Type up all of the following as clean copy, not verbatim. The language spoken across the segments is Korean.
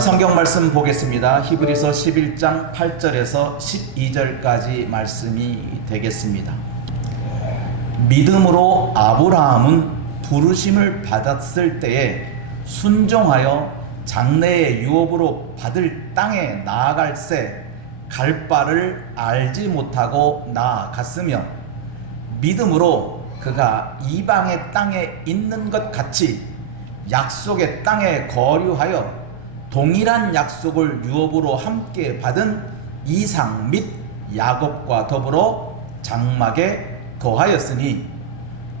성경 말씀 보겠습니다. 히브리서 11장 8절에서 12절까지 말씀이 되겠습니다. 믿음으로 아브라함은 부르심을 받았을 때에 순종하여 장래의 유업으로 받을 땅에 나아갈새 갈 바를 알지 못하고 나아갔으며, 믿음으로 그가 이방의 땅에 있는 것 같이 약속의 땅에 거류하여 동일한 약속을 유업으로 함께 받은 이삭 및 야곱과 더불어 장막에 거하였으니,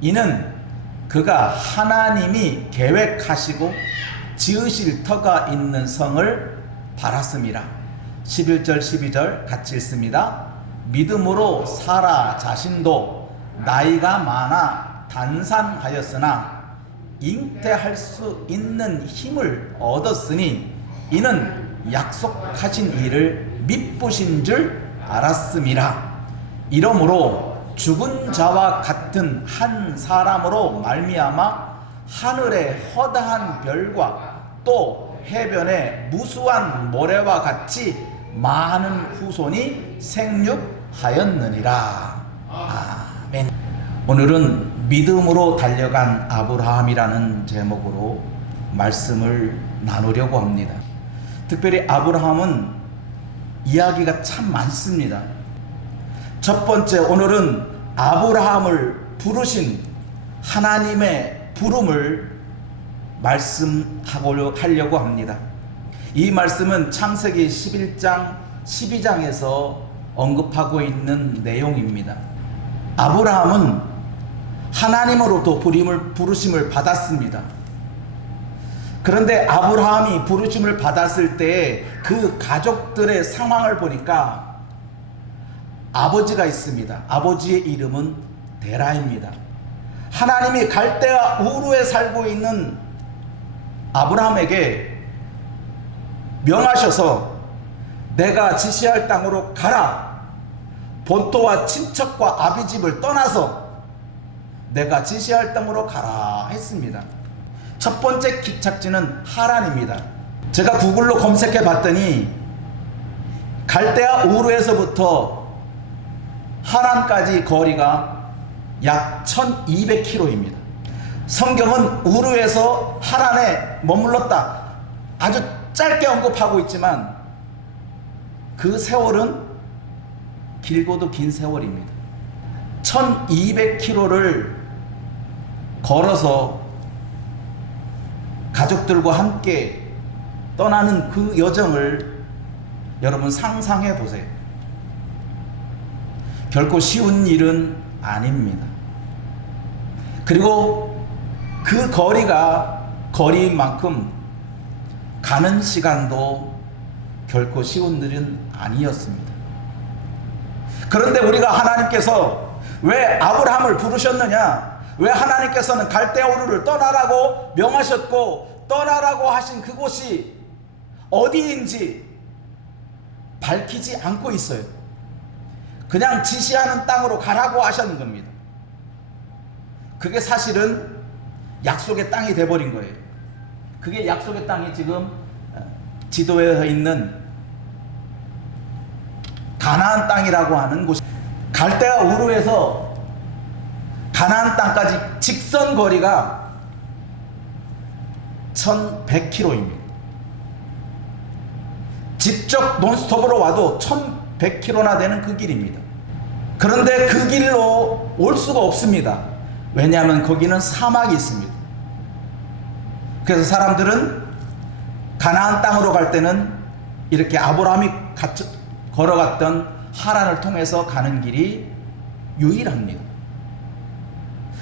이는 그가 하나님이 계획하시고 지으실 터가 있는 성을 바랐음이라. 11절 12절 같이 읽습니다. 믿음으로 사라 자신도 나이가 많아 단산하였으나 잉태할 수 있는 힘을 얻었으니, 이는 약속하신 일을 미쁘신 줄 알았음이라. 이러므로 죽은 자와 같은 한 사람으로 말미암아 하늘의 허다한 별과 또 해변의 무수한 모래와 같이 많은 후손이 생육하였느니라. 아멘. 오늘은 믿음으로 달려간 아브라함이라는 제목으로 말씀을 나누려고 합니다. 특별히 아브라함은 이야기가 참 많습니다. 첫 번째, 오늘은 아브라함을 부르신 하나님의 부름을 말씀하려고 합니다. 이 말씀은 창세기 11장 12장에서 언급하고 있는 내용입니다. 아브라함은 하나님으로부터 부르심을 받았습니다. 그런데 아브라함이 부르심을 받았을 때 그 가족들의 상황을 보니까 아버지가 있습니다. 아버지의 이름은 데라입니다. 하나님이 갈대아 우르에 살고 있는 아브라함에게 명하셔서 내가 지시할 땅으로 가라. 본토와 친척과 아비집을 떠나서 내가 지시할 땅으로 가라 했습니다. 첫 번째 기착지는 하란입니다. 제가 구글로 검색해 봤더니 갈대아 우르에서부터 하란까지 거리가 약 1200km입니다. 성경은 우르에서 하란에 머물렀다 아주 짧게 언급하고 있지만 그 세월은 길고도 긴 세월입니다. 1200km를 걸어서 가족들과 함께 떠나는 그 여정을 여러분 상상해 보세요. 결코 쉬운 일은 아닙니다. 그리고 그 거리인 만큼 가는 시간도 결코 쉬운 일은 아니었습니다. 그런데 우리가 하나님께서 왜 아브라함을 부르셨느냐? 왜 하나님께서는 갈대아 우르를 떠나라고 명하셨고 떠나라고 하신 그곳이 어디인지 밝히지 않고 있어요. 그냥 지시하는 땅으로 가라고 하셨는 겁니다. 그게 사실은 약속의 땅이 돼버린 거예요. 그게 약속의 땅이 지금 지도에 있는 가나안 땅이라고 하는 곳이, 갈대아 우르에서 가나안 땅까지 직선 거리가 1100km입니다. 직접 논스톱으로 와도 1100km나 되는 그 길입니다. 그런데 그 길로 올 수가 없습니다. 왜냐하면 거기는 사막이 있습니다. 그래서 사람들은 가나안 땅으로 갈 때는 이렇게 아브라함이 걸어갔던 하란을 통해서 가는 길이 유일합니다.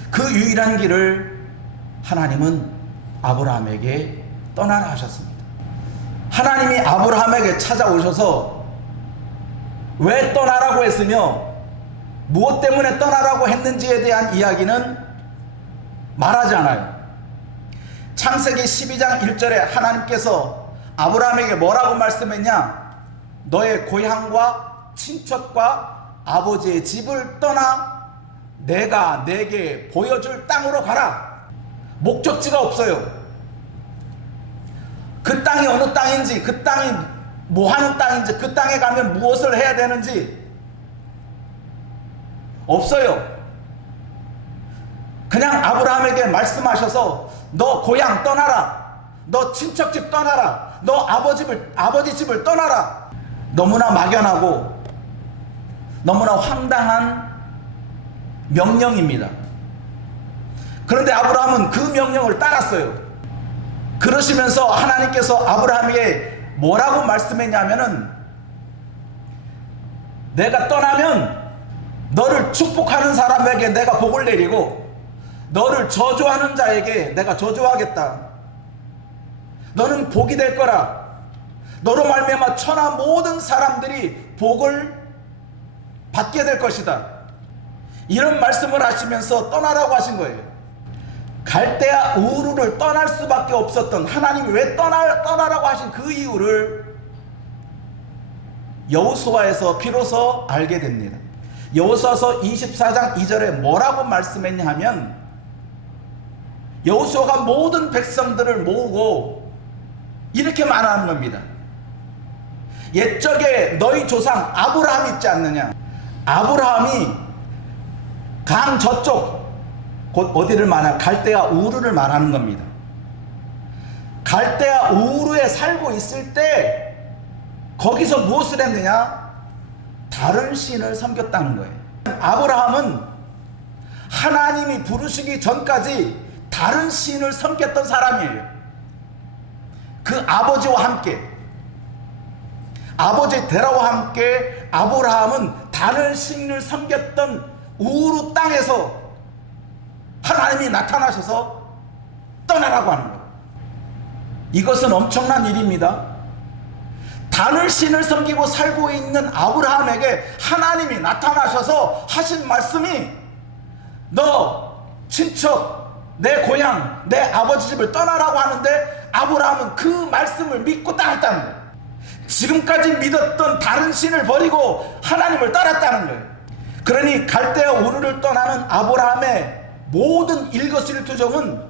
그 유일한 길을 하나님은 아브라함에게 떠나라 하셨습니다. 하나님이 아브라함에게 찾아오셔서 왜 떠나라고 했으며 무엇 때문에 떠나라고 했는지에 대한 이야기는 말하지 않아요. 창세기 12장 1절에 하나님께서 아브라함에게 뭐라고 말씀했냐? 너의 고향과 친척과 아버지의 집을 떠나 내가 내게 보여줄 땅으로 가라. 목적지가 없어요. 그 땅이 어느 땅인지, 그 땅이 뭐 하는 땅인지, 그 땅에 가면 무엇을 해야 되는지 없어요. 그냥 아브라함에게 말씀하셔서 너 고향 떠나라, 너 친척집 떠나라, 너 아버지 집을 떠나라. 너무나 막연하고 너무나 황당한 명령입니다. 그런데 아브라함은 그 명령을 따랐어요. 그러시면서 하나님께서 아브라함에게 뭐라고 말씀했냐면은, 내가 떠나면 너를 축복하는 사람에게 내가 복을 내리고 너를 저주하는 자에게 내가 저주하겠다. 너는 복이 될 거라. 너로 말미암아 천하 모든 사람들이 복을 받게 될 것이다. 이런 말씀을 하시면서 떠나라고 하신 거예요. 갈대아 우르를 떠날 수밖에 없었던, 하나님이 왜 떠나라고 하신 그 이유를 여호수아에서 비로소 알게 됩니다. 여호수아서 24장 2절에 뭐라고 말씀했냐 하면, 여호수아가 모든 백성들을 모으고 이렇게 말하는 겁니다. 옛적에 너희 조상 아브라함 있지 않느냐? 아브라함이 강 저쪽, 곧 어디를 말하는, 갈대아 우르를 말하는 겁니다. 갈대아 우르에 살고 있을 때 거기서 무엇을 했느냐? 다른 신을 섬겼다는 거예요. 아브라함은 하나님이 부르시기 전까지 다른 신을 섬겼던 사람이에요. 그 아버지와 함께, 아버지 데라와 함께 아브라함은 다른 신을 섬겼던 우르 땅에서 하나님이 나타나셔서 떠나라고 하는 거예요. 이것은 엄청난 일입니다. 다른 신을 섬기고 살고 있는 아브라함에게 하나님이 나타나셔서 하신 말씀이, 너 친척, 내 고향, 내 아버지 집을 떠나라고 하는데, 아브라함은 그 말씀을 믿고 따랐다는 거예요. 지금까지 믿었던 다른 신을 버리고 하나님을 따랐다는 거예요. 그러니 갈대아 우르를 떠나는 아브라함의 모든 일거수일투족은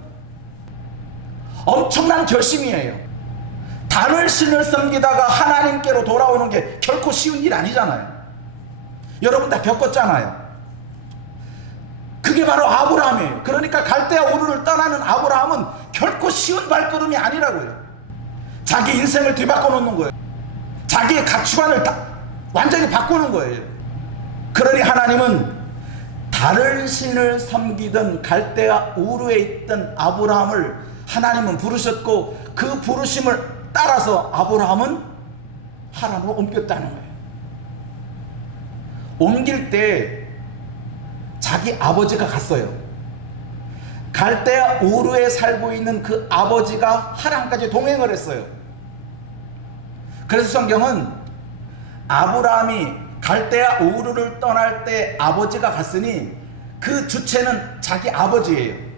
엄청난 결심이에요. 다른 신을 섬기다가 하나님께로 돌아오는 게 결코 쉬운 일 아니잖아요. 여러분 다 겪었잖아요. 그게 바로 아브라함이에요. 그러니까 갈대아 우르를 떠나는 아브라함은 결코 쉬운 발걸음이 아니라고요. 자기 인생을 뒤바꿔 놓는 거예요. 자기의 가치관을 완전히 바꾸는 거예요. 그러니 하나님은 다른 신을 섬기던 갈대아 우르에 있던 아브라함을 하나님은 부르셨고, 그 부르심을 따라서 아브라함은 하란으로 옮겼다는 거예요. 옮길 때 자기 아버지가 갔어요. 갈대아 우르에 살고 있는 그 아버지가 하란까지 동행을 했어요. 그래서 성경은 아브라함이 갈대아 우르를 떠날 때 아버지가 갔으니 그 주체는 자기 아버지예요.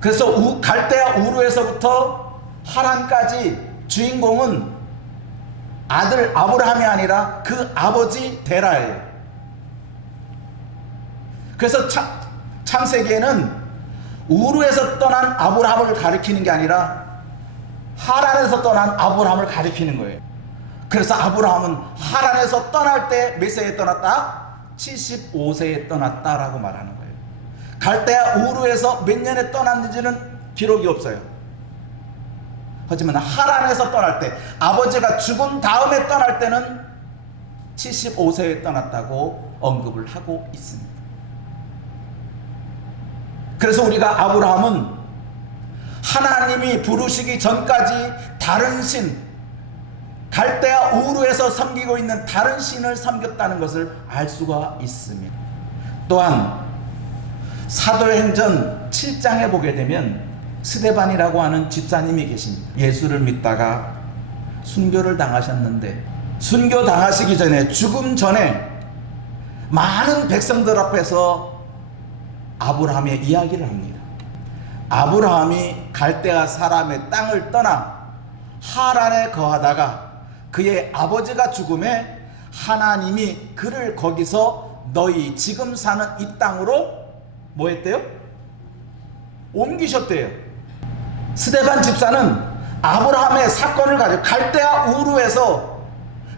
그래서 갈대아 우르에서부터 하란까지 주인공은 아들 아브라함이 아니라 그 아버지 데라예요. 그래서 창세기에는 우르에서 떠난 아브라함을 가리키는 게 아니라 하란에서 떠난 아브라함을 가리키는 거예요. 그래서 아브라함은 하란에서 떠날 때 몇 세에 떠났다? 75세에 떠났다라고 말하는 거예요. 갈대아 우르에서 몇 년에 떠났는지는 기록이 없어요. 하지만 하란에서 떠날 때, 아버지가 죽은 다음에 떠날 때는 75세에 떠났다고 언급을 하고 있습니다. 그래서 우리가 아브라함은 하나님이 부르시기 전까지 다른 신, 갈대아 우르에서 섬기고 있는 다른 신을 섬겼다는 것을 알 수가 있습니다. 또한 사도행전 7장에 보게 되면 스데반이라고 하는 집사님이 계십니다. 예수를 믿다가 순교를 당하셨는데, 순교 당하시기 전에, 죽음 전에 많은 백성들 앞에서 아브라함의 이야기를 합니다. 아브라함이 갈대아 사람의 땅을 떠나 하란에 거하다가 그의 아버지가 죽음에 하나님이 그를 거기서 너희 지금 사는 이 땅으로 뭐 했대요? 옮기셨대요. 스데반 집사는 아브라함의 사건을 가지고 갈대아 우르에서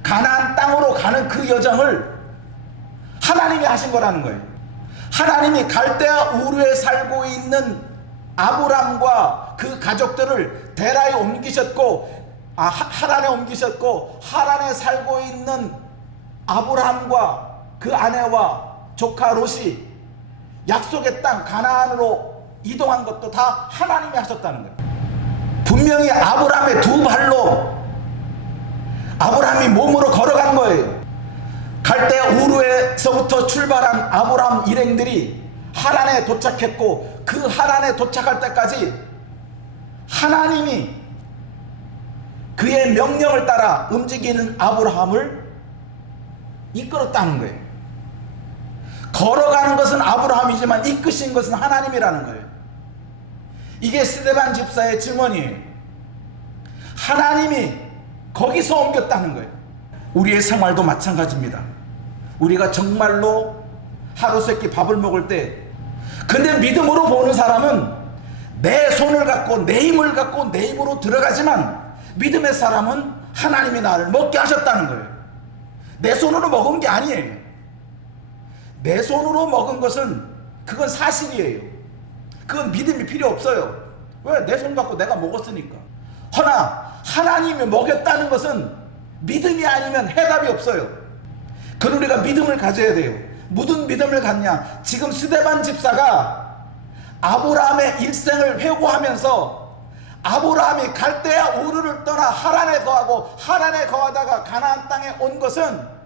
가나안 땅으로 가는 그 여정을 하나님이 하신 거라는 거예요. 하나님이 갈대아 우르에 살고 있는 아브람과 그 가족들을 데라에 옮기셨고, 하란에 옮기셨고, 하란에 살고 있는 아브람과 그 아내와 조카 롯이 약속의 땅 가나안으로 이동한 것도 다 하나님이 하셨다는 거예요. 분명히 아브람의 두 발로 아브람이 몸으로 걸어간 거예요. 갈대아 우르에서부터 출발한 아브람 일행들이 하란에 도착했고, 그 하란에 도착할 때까지 하나님이 그의 명령을 따라 움직이는 아브라함을 이끌었다는 거예요. 걸어가는 것은 아브라함이지만 이끄신 것은 하나님이라는 거예요. 이게 스데반 집사의 증언이에요. 하나님이 거기서 옮겼다는 거예요. 우리의 생활도 마찬가지입니다. 우리가 정말로 하루 세끼 밥을 먹을 때, 근데 믿음으로 보는 사람은 내 손을 갖고 내 힘을 갖고 내 입으로 들어가지만, 믿음의 사람은 하나님이 나를 먹게 하셨다는 거예요. 내 손으로 먹은 게 아니에요. 내 손으로 먹은 것은 그건 사실이에요. 그건 믿음이 필요 없어요. 왜? 내 손 갖고 내가 먹었으니까. 허나 하나님이 먹였다는 것은 믿음이 아니면 해답이 없어요. 그럼 우리가 믿음을 가져야 돼요. 무슨 믿음을 갖냐? 지금 스데반 집사가 아브라함의 일생을 회고하면서 아브라함이 갈대아 우르를 떠나 하란에 거하고, 하란에 거하다가 가나안 땅에 온 것은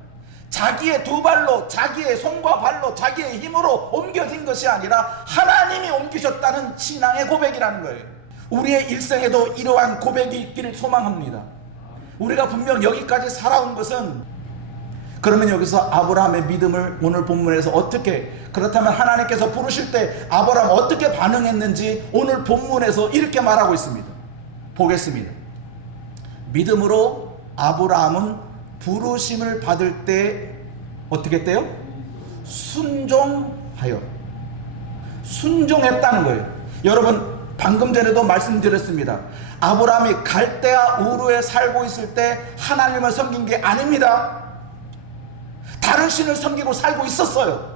자기의 두 발로, 자기의 손과 발로, 자기의 힘으로 옮겨진 것이 아니라 하나님이 옮기셨다는 신앙의 고백이라는 거예요. 우리의 일생에도 이러한 고백이 있기를 소망합니다. 우리가 분명 여기까지 살아온 것은, 그러면 여기서 아브라함의 믿음을 오늘 본문에서 어떻게, 그렇다면 하나님께서 부르실 때 아브라함 어떻게 반응했는지 오늘 본문에서 이렇게 말하고 있습니다. 보겠습니다. 믿음으로 아브라함은 부르심을 받을 때 어떻게 했대요? 순종했다는 거예요. 여러분, 방금 전에도 말씀드렸습니다. 아브라함이 갈대아 우르에 살고 있을 때 하나님을 섬긴 게 아닙니다. 다른 신을 섬기고 살고 있었어요.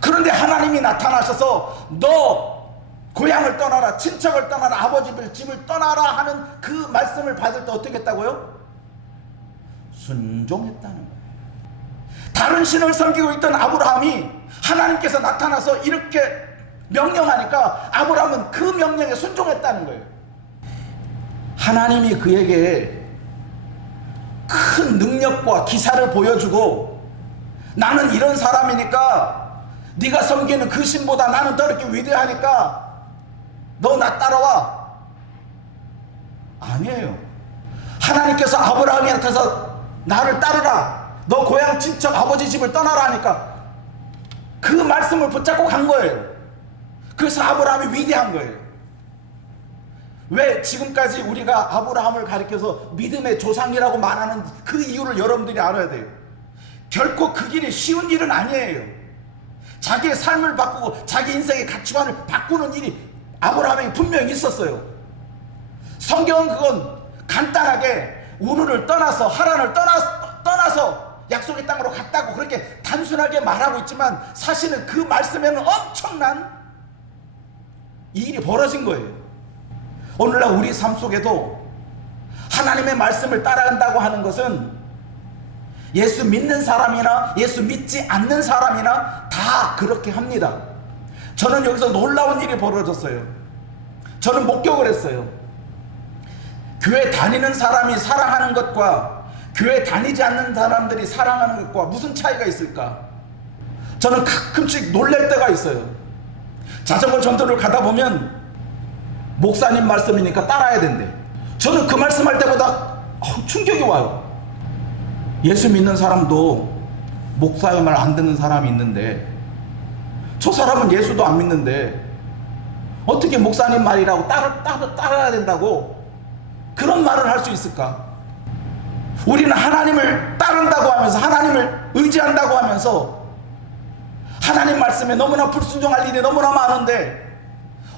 그런데 하나님이 나타나셔서 너 고향을 떠나라, 친척을 떠나라, 아버지 집을 떠나라 하는 그 말씀을 받을 때 어떻게 했다고요? 순종했다는 거예요. 다른 신을 섬기고 있던 아브라함이 하나님께서 나타나서 이렇게 명령하니까 아브라함은 그 명령에 순종했다는 거예요. 하나님이 그에게 큰 능력과 기사를 보여주고, 나는 이런 사람이니까 네가 섬기는 그 신보다 나는 더 이렇게 위대하니까 너 나 따라와. 아니에요. 하나님께서 아브라함이 나타나서 나를 따르라, 너 고향 친척 아버지 집을 떠나라 하니까 그 말씀을 붙잡고 간 거예요. 그래서 아브라함이 위대한 거예요. 왜 지금까지 우리가 아브라함을 가리켜서 믿음의 조상이라고 말하는 그 이유를 여러분들이 알아야 돼요. 결코 그 길이 쉬운 일은 아니에요. 자기의 삶을 바꾸고 자기 인생의 가치관을 바꾸는 일이 아브라함에게 분명히 있었어요. 성경은 그건 간단하게 우르를 떠나서 하란을 떠나서 약속의 땅으로 갔다고 그렇게 단순하게 말하고 있지만, 사실은 그 말씀에는 엄청난 일이 벌어진 거예요. 오늘날 우리 삶 속에도 하나님의 말씀을 따라간다고 하는 것은 예수 믿는 사람이나 예수 믿지 않는 사람이나 다 그렇게 합니다. 저는 여기서 놀라운 일이 벌어졌어요. 저는 목격을 했어요. 교회 다니는 사람이 사랑하는 것과 교회 다니지 않는 사람들이 사랑하는 것과 무슨 차이가 있을까? 저는 가끔씩 놀랄 때가 있어요. 자전거 전도를 가다 보면 목사님 말씀이니까 따라야 된대. 저는 그 말씀할 때보다 충격이 와요. 예수 믿는 사람도 목사의 말 안 듣는 사람이 있는데, 저 사람은 예수도 안 믿는데 어떻게 목사님 말이라고 따라야 된다고 그런 말을 할 수 있을까? 우리는 하나님을 따른다고 하면서, 하나님을 의지한다고 하면서 하나님 말씀에 너무나 불순종할 일이 너무나 많은데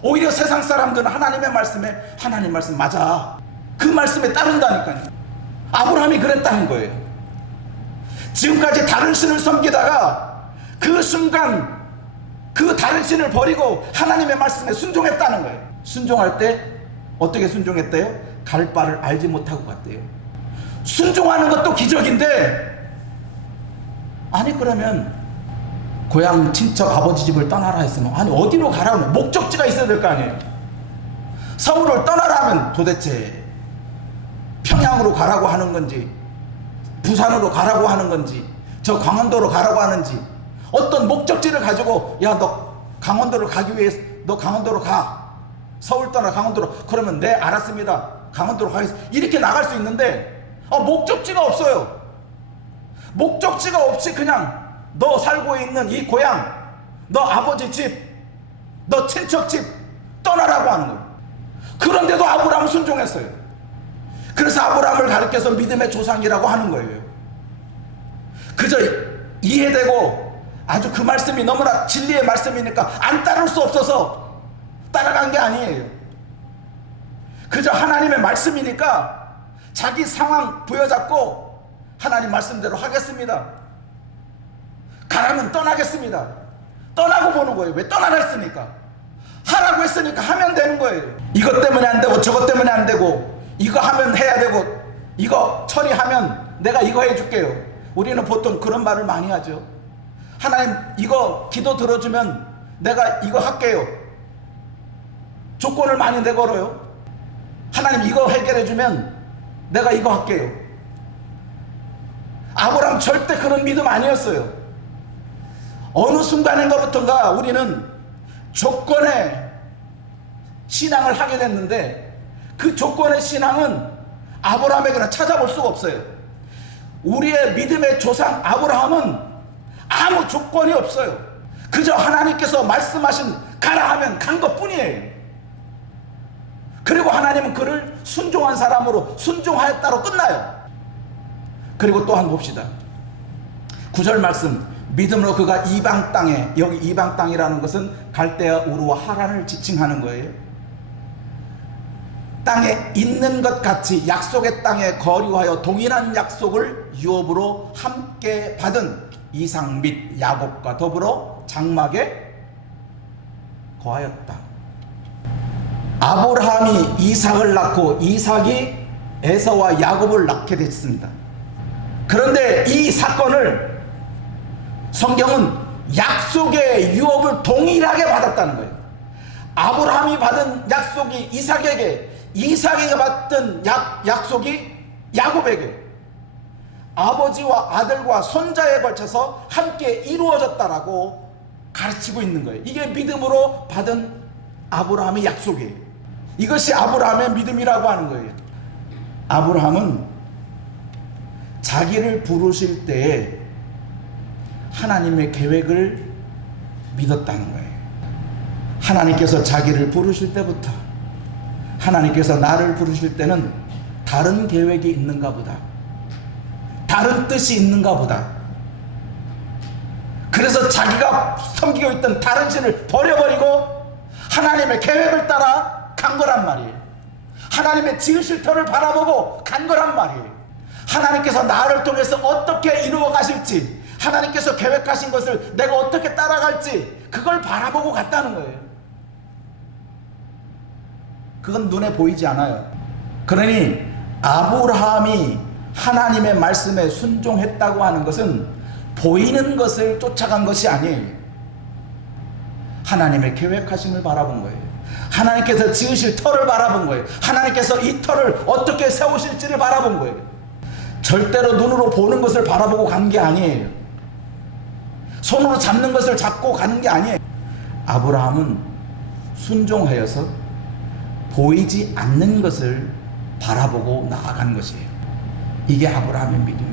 오히려 세상 사람들은 하나님의 말씀에 하나님 말씀 맞아, 그 말씀에 따른다니까요. 아브라함이 그랬다는 거예요. 지금까지 다른 신을 섬기다가 그 순간 그 다른 신을 버리고 하나님의 말씀에 순종했다는 거예요. 순종할 때 어떻게 순종했대요? 갈 바를 알지 못하고 갔대요. 순종하는 것도 기적인데, 아니 그러면 고향 친척 아버지 집을 떠나라 했으면 아니 어디로 가라고, 목적지가 있어야 될 거 아니에요. 서울을 떠나라 하면 도대체 평양으로 가라고 하는 건지, 부산으로 가라고 하는 건지, 저 강원도로 가라고 하는지, 어떤 목적지를 가지고 야 너 강원도로 가기 위해서 너 강원도로 가, 서울 떠나 강원도로, 그러면 네 알았습니다 강원도로 가겠습니다 이렇게 나갈 수 있는데 목적지가 없어요. 목적지가 없이 그냥 너 살고 있는 이 고향, 너 아버지 집, 너 친척 집 떠나라고 하는 거예요. 그런데도 아브라함은 순종했어요. 그래서 아브라함을 가리켜서 믿음의 조상이라고 하는 거예요. 그저 이해되고 아주 그 말씀이 너무나 진리의 말씀이니까 안 따를 수 없어서 따라간 게 아니에요. 그저 하나님의 말씀이니까 자기 상황 부여잡고 하나님 말씀대로 하겠습니다, 가라면 떠나겠습니다, 떠나고 보는 거예요. 왜? 떠나라 했으니까, 하라고 했으니까 하면 되는 거예요. 이것 때문에 안 되고 저것 때문에 안 되고, 이거 하면 해야 되고 이거 처리하면 내가 이거 해줄게요. 우리는 보통 그런 말을 많이 하죠. 하나님 이거 기도 들어주면 내가 이거 할게요. 조건을 많이 내걸어요. 하나님 이거 해결해주면 내가 이거 할게요. 아브라함 절대 그런 믿음 아니었어요. 어느 순간인가부터인가 우리는 조건의 신앙을 하게 됐는데, 그 조건의 신앙은 아브라함에게는 찾아볼 수가 없어요. 우리의 믿음의 조상 아브라함은 아무 조건이 없어요. 그저 하나님께서 말씀하신 가라 하면 간 것뿐이에요. 그리고 하나님은 그를 순종한 사람으로 순종하였다로 끝나요. 그리고 또한 봅시다. 9절 말씀, 믿음으로 그가 이방 땅에, 여기 이방 땅이라는 것은 갈대아 우르와 하란을 지칭하는 거예요. 땅에 있는 것 같이 약속의 땅에 거류하여 동일한 약속을 유업으로 함께 받은 이삭 및 야곱과 더불어 장막에 거하였다. 아브라함이 이삭을 낳고 이삭이 에서와 야곱을 낳게 됐습니다. 그런데 이 사건을 성경은 약속의 유업을 동일하게 받았다는 거예요. 아브라함이 받은 약속이 이삭에게, 이삭에게 받던 약속이 야곱에게, 아버지와 아들과 손자에 걸쳐서 함께 이루어졌다라고 가르치고 있는 거예요. 이게 믿음으로 받은 아브라함의 약속이에요. 이것이 아브라함의 믿음이라고 하는 거예요. 아브라함은 자기를 부르실 때에 하나님의 계획을 믿었다는 거예요. 하나님께서 자기를 부르실 때부터, 하나님께서 나를 부르실 때는 다른 계획이 있는가 보다, 다른 뜻이 있는가 보다. 그래서 자기가 섬기고 있던 다른 신을 버려버리고 하나님의 계획을 따라 간 거란 말이에요. 하나님의 지으실 터를 바라보고 간 거란 말이에요. 하나님께서 나를 통해서 어떻게 이루어 가실지, 하나님께서 계획하신 것을 내가 어떻게 따라갈지, 그걸 바라보고 갔다는 거예요. 그건 눈에 보이지 않아요. 그러니 아브라함이 하나님의 말씀에 순종했다고 하는 것은 보이는 것을 쫓아간 것이 아니에요. 하나님의 계획하심을 바라본 거예요. 하나님께서 지으실 터를 바라본 거예요. 하나님께서 이 터를 어떻게 세우실지를 바라본 거예요. 절대로 눈으로 보는 것을 바라보고 간 게 아니에요. 손으로 잡는 것을 잡고 가는 게 아니에요. 아브라함은 순종하여서 보이지 않는 것을 바라보고 나아가는 것이에요. 이게 아브라함의 믿음이에요.